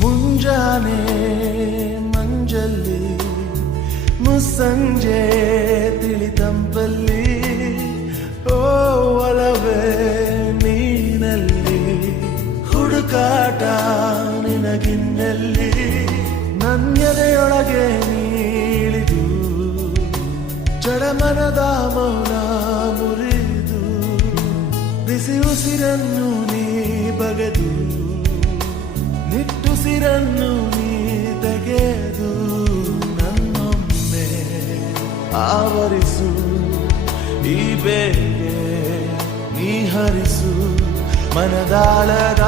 ಮುಂಜಾನೆ ಮಂಜಲ್ಲಿ ಮುಸ್ಸಂಜೆ ತಿಳಿತಂಪಲ್ಲಿ ಓ ಒಲವೇ ನೀನಲ್ಲಿ ಹುಡುಕಾಟ ನಿನಗಿನ್ನಲ್ಲಿ ನನ್ಯದೆಯೊಳಗೆ ನೀಳಿದು ಚಡಮನದ ಮೌನ ಮುರಿದು ಬಿಸಿ ಉಸಿರನ್ನು ನೀ ಬಗೆದು ನಿಟ್ಟುಸಿರನ್ನು ನೀ ತೆಗೆದು ನನ್ನೊಮ್ಮೆ ಆವರಿಸು ಈ ಬೇಗೆ ನೀ ಹರಿಸು ಮನದಾಳದ